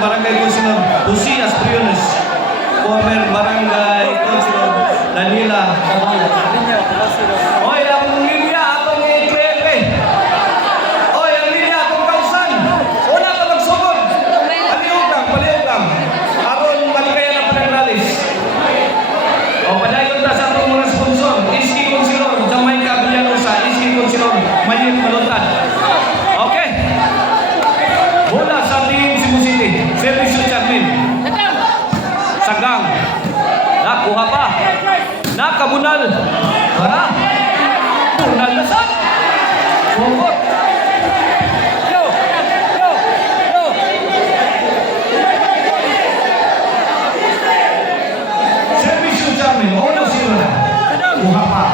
Barangay Councilor Lucy Aspriones, former Barangay Councilor Danila Cabal. Oy, ang linya atong i-create. Oy, ang linya atong kausan. Una ka magsugod. Palihog lang. Aron magkaya na panaglalis. O, padayon ta sa atong mga sponsor. Iski Councilor Jamaica Villanusa, Iski Councilor Mayit Malutan. Okay. Mula sa team Cebu City, Servisyo Charmin. Sagang. Nakuha pa. Nakabunal. Para. Bunal na sa. Sumot. Servisyo Charmin. Ono sila na. Kuha pa.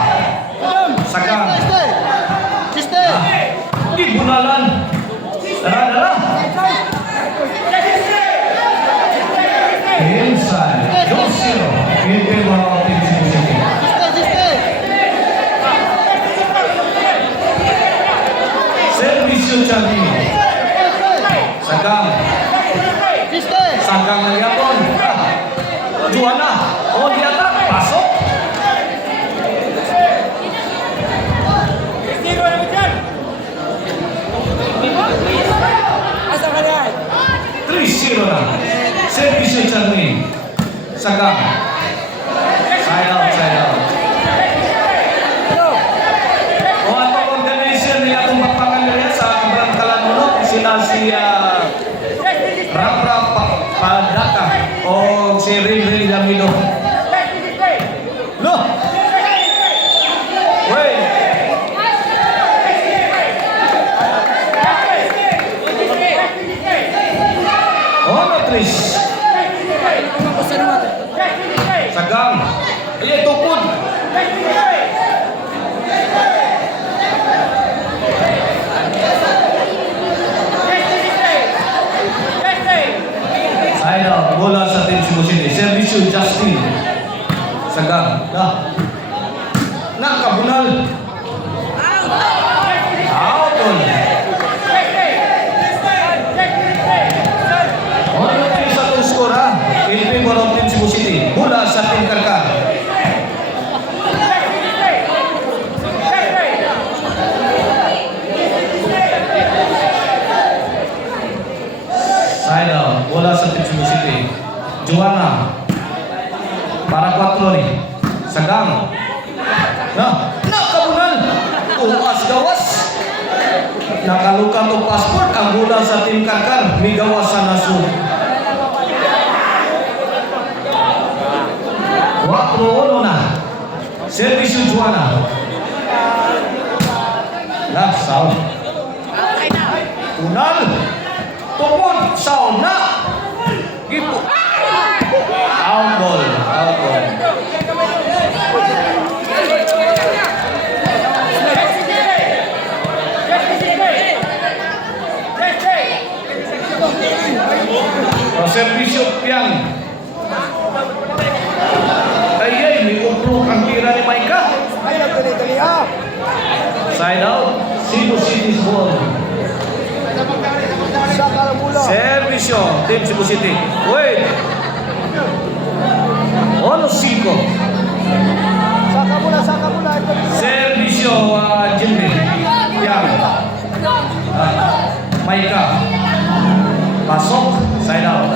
Sagang. Di bunalan. Dala. Inside. 2-0. In favor of Team Cebu City. Servisyo Charmin. Sagang. Sagang ng yapon. Juana. O di atak. Pasok. Zero na. Servisyo Charmin. Sagang. Side out. O atong organization niya itong magpakanilya sa Barangkalan Munok, sila si Rap Padaka o si Rinri Lamino. No! Wait! Tris. Sagang. Ayan, tukod. Side out. Bola sa Team Cebu City. Servisyo Justin. Sagang. Nakabunal. Out on. In favor of Team Cebu City. Mula sa Team Karkar. Side out. Mula sa Team Cebu City. Juana. Para 4 ni. Sagang. Nakabunal. Gawas. Nakaluka to passport. Ang mula sa Team Karkar. Migawas sa nasun. 4-1 na. Servisyo Juana. Sound. Unal. Tungkol. Sound na. Gitu. Out ball. Servisyo Piang. May uprok ang tira ni Maika. Side out. Cebu City's ball. Servisyo. Team Cebu City. Wait. 1-5. Saka mula. Servisyo Jimmy. Yang. Maika. Pasok. Side out.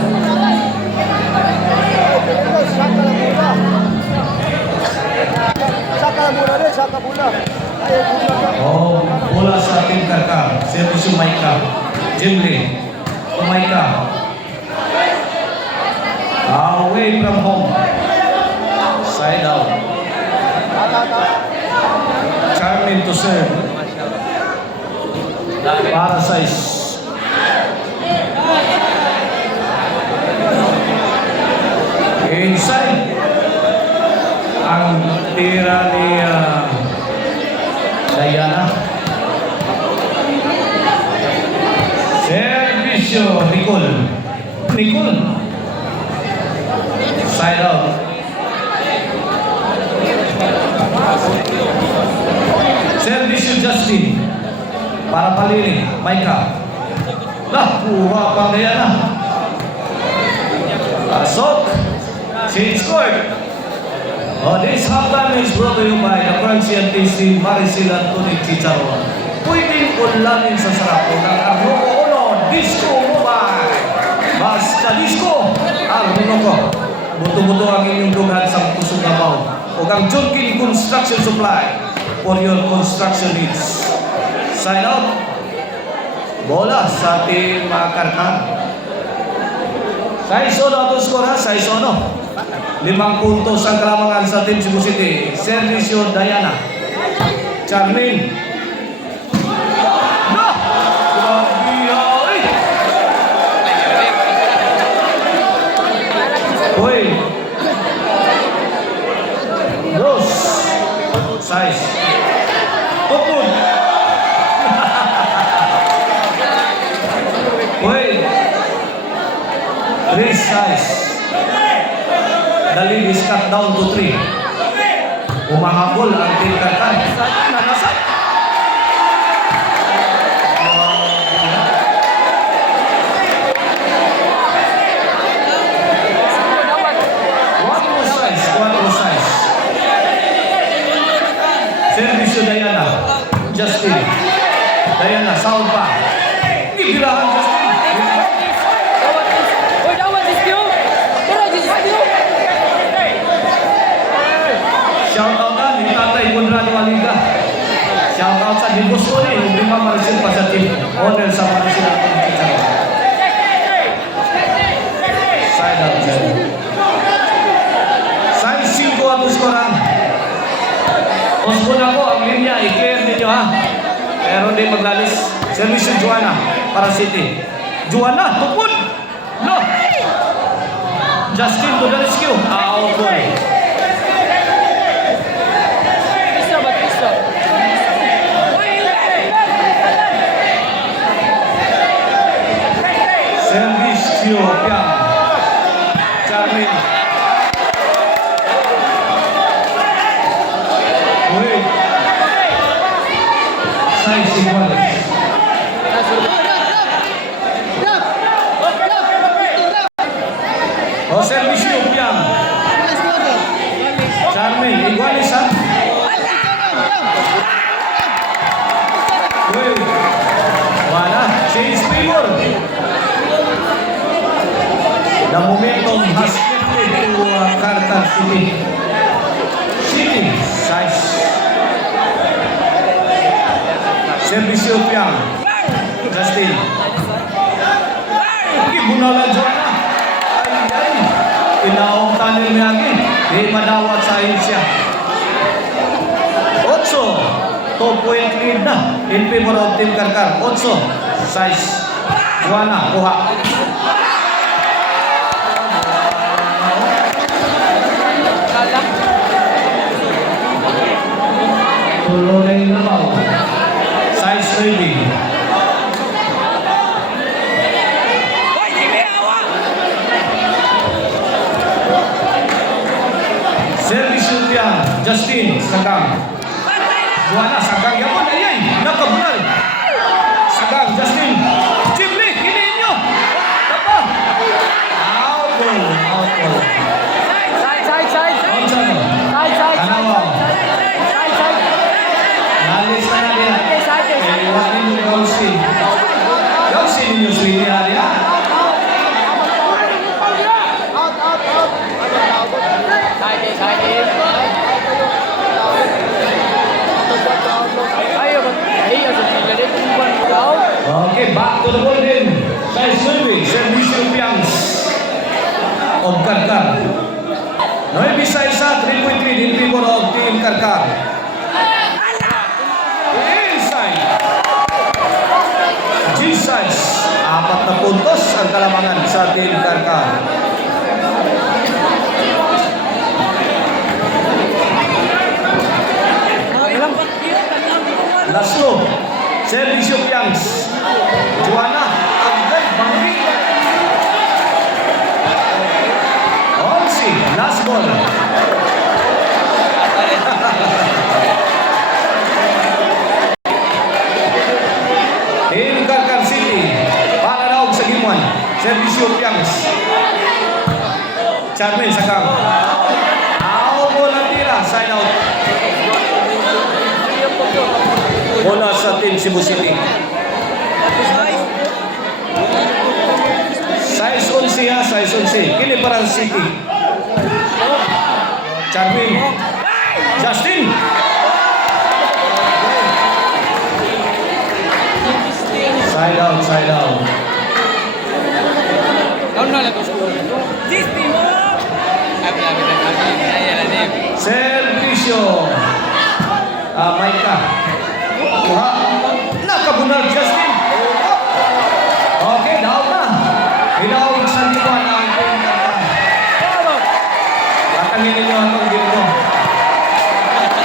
Saka mula. Oh, bola sa Team Karkar. Servisyo Maika. Jimmy. Maika. Away from home. Side out. Charmin to serve. Para size. Inside. Ang tira ni Diana. Servisyo Nicole. Side out. Servisyo Justin. Para Palini. Maika. Kuha pa Diana. Pasok. Change court. This halftime is brought to you by the Crunchy and Tasty Maricel Anthony Chicharon. Pwedeng unlamin sa sarap ng Arnoco Uno Disco Mobile. Basta disco, Arnoco. Buto-buto ang inyong dughan sa pusong gabaw. O ang Junkin Construction Supply for your construction needs. Sign out. Bola sa ating mga karkan. 6-1 atong skor ha, 6-1. 5 puntos ang kalamangan sa Team Cebu City. Servisyo Diana. Charmin. No! Grabe ay! Uy! Dos. Size. Tupun. Uy! Three size. The lead is cut down to 3. Umahabol ang Team Karkan. Nanasay. One more size. Servisyo Diana. Justin. Diana, sound pa. Nigirahan Justin. Shoutout na ni Tatay Conrado Aliga. Shoutout sa Dibos ko ni hindi Maricel pa sa team. Honor sa Maricel Anthony Chicharon. Side out siya. Size 5 ang skoran. Ospon ako ang linya. I-clear ninyo ha. Pero hindi maglalis. Servisyo Joanna para City. Joanna, tupod! No! Justin to the rescue. Out boy. Servisyo Piang. Charmin. Uy. Size igual. O servisyo Piang. Charmin. Igualis ha. Uy. Wala. Change favor. The momentum has shifted to Carter City. City, size. Servisyo Piang. Justin. Ibunalan Joanna. Ay. Inaong tanin niya agin. Di madawat sa siya. 8. 2-point lead na. In favor of Team Karkar. 8. Size. Joanna, kuha. Tulunay na ba? Size trading. Servisyo Piang. Justin, Sagang. Joanna, Sagang. Yapon, ayay. Nakabunal. Sagang, Justin. Chimli, kiniin nyo. Tapa. Out ball. Out ball. Side. Kanawa. Nalis na na din. Iwanin mo Gausin. Gausin ninyo swini area. Okay, back to the ball din. Size swimming. Servisyo Piangs. Of Karkar. Noy Bisay sa 3.3 in favor of Team Karkar. Inside. G-size. 4 na puntos ang kalamangan sa Team Karkar. Laslo. Servisyo Piangs. Joanna. Agad. Bangri. Olsi. Last ball. Team Karkar City. Pangalaog sa Gimuan. Servisyo Piangs. Charmin, sakang. Out mo lang tira. Side out. Mula sa team Cebu City. Size 11 ha, size 11. Kiliparan City. Charmin. Justin. Side out, side out. Servisyo. Maika. Kuha. Nakabunal Justin. Okay, daw na. Hinawag sa liwan ang pinaka. Tatangin ninyo ang pag-dito.